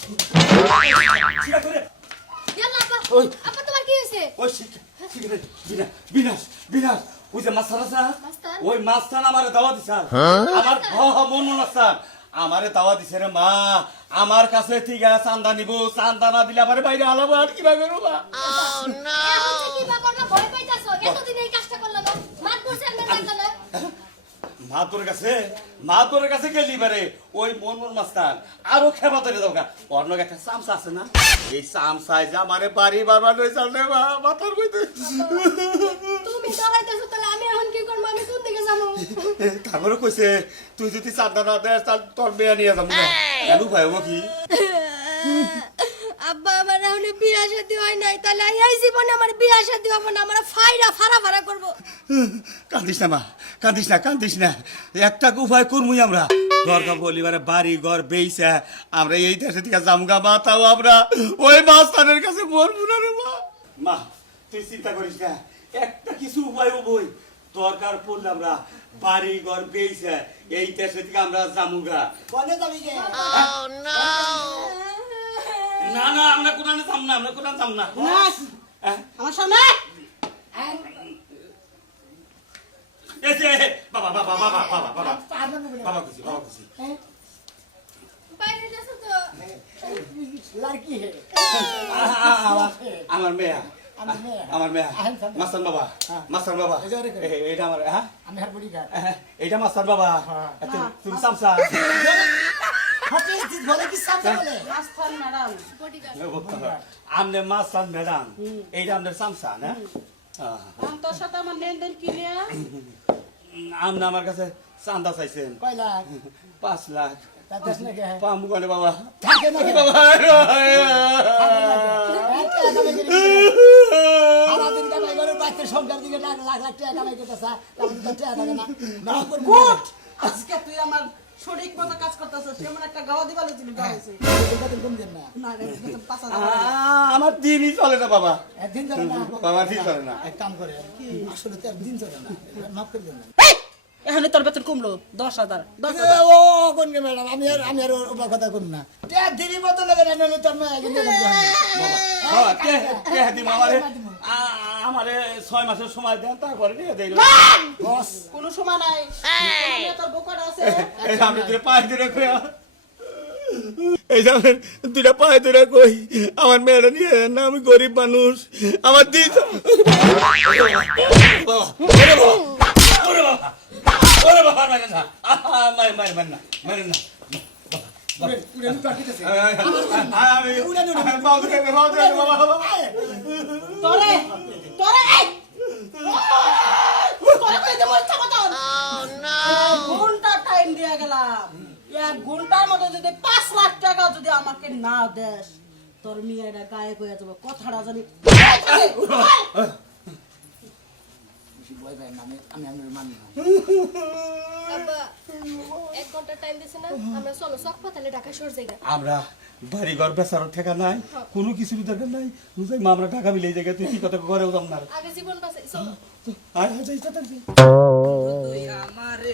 ছিড়া করে ইয়াল্লা আপা ওই আপা তোমার কি হয়েছে ওই বিনাশ বিনাশ ওই যে মাস্টার আছে না? মাস্টার? ওই মাস্টার আমারে দাওয়া দিছে আমার মন মাস্টার আমারে দাওয়া দিছে রে মা আমার কাছে ঠিক আছে চান্দা নিব চান্দা না দিলে আমার বাইরে হালাবো আর কিভাবে করবা এখন যে কি ব্যাপার না ভয় পাইতাছো এতদিন এই কাজটা করলাম না মাত বসে আমি জানতাম না মাতোর কাছে গেলি বারে ওই মন মাস্টার আরো খেবা ধরে দরকার অন্য একটা চামচা আছে না এই চামচায় যে আমারে বাড়ি বারবার রয়েছে রে মাথার কইতে তুমি দাঁড়াইতেছো তাহলে আমি এখন কি করব আমি কোন দিকে যাবো তারপরে কইছে তুই যদি চান্দা না দেস তাহলে তোর মেয়ে নিয়ে যাবো না কেন ভাই ও কি আব্বা আমার এখন বিয়া শাদী হয় নাই তাহলে এই জীবনে আমার বিয়া শাদী হবে না আমার ফাড়া করব কান্দিস না একটা উপায় করবই আমরা দরকার বলিবারে বাড়ি ঘর বেইছে আমরা এই দেশে থেকে জামগা মা তাও আমরা ওই মাস্টারের কাছে মরবো না রে মা তুই চিন্তা করিস না একটা কিছু উপায় বই দরকার পড়লে আমরা বাড়ি ঘর বেইছে এই দেশে থেকে আমরা জামুগা বলে যাবি কে না আমরা কোরআনে যাম না আমার সামনে বাবা খুশি বাইরে যাচ্ছ তো লড়কি হে আমার মেয়া মাস্টার বাবা এইটা আমার হ্যাঁ আমি হার বড়ি গা এইটা মাস্টার বাবা তুমি সামসা হতে দিস বলে কি সামনে বলে মাস্টার ম্যাডাম আমনে মাস্টার ম্যাডাম এইটা আমাদের সামসা না তোর সাথে আমার লেনদেন কি নিয়ে আমনে আমার কাছে চান্দা চাইছেন কয় লাখ 5 লাখ তাতেস না কে পামু গলে বাবা থাকে না কে বাবা সারাদিন কামাই করে বাইকের সংসার দিকে লাখ লাখ টাকা কামাই করতেছা তখন তো টাকা থাকে না মাফ করবো গুড আজকে তুই আমার সঠিক মতো কাজ করতেছিস কেমন একটা গাওয়া দিবা লইছিল গাইছে কম দেন না না রে পাঁচা আমার দিনই চলে না বাবা একদিন চলে না বাবা দিন চলে না এক কাম করে আসলে তো একদিন চলে না মাফ করে দেন এখানে তোর বেতন কমলো 10,000 ও কোন কে ম্যাডাম আমি আর ওর কথা কম না তে দিদি মতো লাগে না নলে তোর না একদিন বাবা কে দি আমারে 6 মাসের সময় দেন তারপরে নিয়ে দেই বস কোনো সময় নাই তোর বোকার আছে এই আমি তোর পায়ে ধরে কই এই যাবেন দুইটা পায়ে ধরে কই আমার মেয়েরা নিয়ে না আমি গরিব মানুষ আমার দিন ওরে বাবা মার না মার না উড়ে কাটিতেছে আমি বাবা তোরে এই তোরে কই দেব থামাতন ঘন্টা টাইম দিয়া গেলাম এক ঘন্টার মধ্যে যদি 5 লাখ টাকা যদি আমাকে না দেস তোর মেয়েরা গায়ে হয়ে যাবে কথাটা জানি বয় ভাই আমি মানি না আব্বা 1 ঘন্টা টাইম দিছে না আমরা চলো চক পাতালে ঢাকা শহর যাইগা আমরা বাড়ি ঘর বেচারও ঠেকা নাই কোনো কিছুর দরকার নাই বুঝাই মা আমরা টাকা মিলে জায়গা তুই কি কথা ঘরেও যাম না আগে জীবন বাঁচাই চলো আর যাইতা থাকবি তুই আমারে